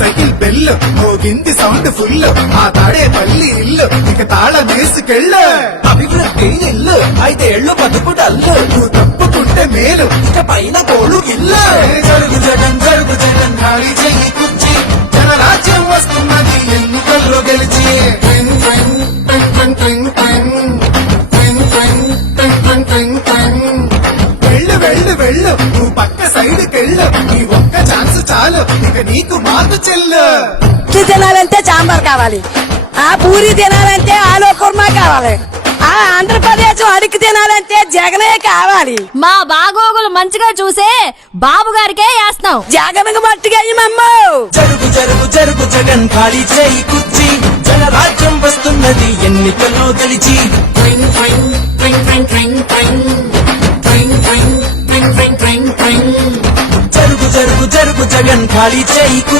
Cycle bell మోగింది sound full ఆ తాడే పల్లి ఇల్లు ఇక తాళ వేసుకెళ్ళు అభివృద్ధి ఇల్లు 5 ఏళ్ళు బతుకు డల్లు నువ్వు తప్పుకుంటే మేలు ఇక పైన కోలు ఇల్లు జరుగు జగన్ ఖాళీ చెయ్యి కుర్చీ జనరాజ్యం వస్తున్నది ఎన్నికల్లో గెలిచి twin twin twin twin twin twin twin twin twin twin twin వెళ్ళు వెళ్ళు వెళ్ళు నువ్వు పక్క సైడ్ కెళ్ళు నీ ఒక్క ఛాన్స్ చాలు ఇక నీకు మార్పు చెల్లు ఇడ్లీ తినాలంటే సాంబార్ కావాలి, ఆ పూరి తినాలంటే ఆలు కుర్మా కావాలి, ఆ ఆంధ్రప్రదేశ్ అడిగి తినాలంటే జగనే కావాలి. మా బాగోగులు మంచిగా చూసే బాబు గారికే వేస్తాం. జగన్కు మట్టిగా అయ్యమమ్మో. జరుగు జరుగు జరుగు జగన్ ఖాళీ చేయి కుర్చీ జనరాజ్యం వస్తున్నది ఎన్నికల్లో గెలిచి twin twin twin twin twin twin twin twin twin twin twin twin జరుగు జరుగు జరుగు జగన్ ఖాళీ చేయి కుర్చీ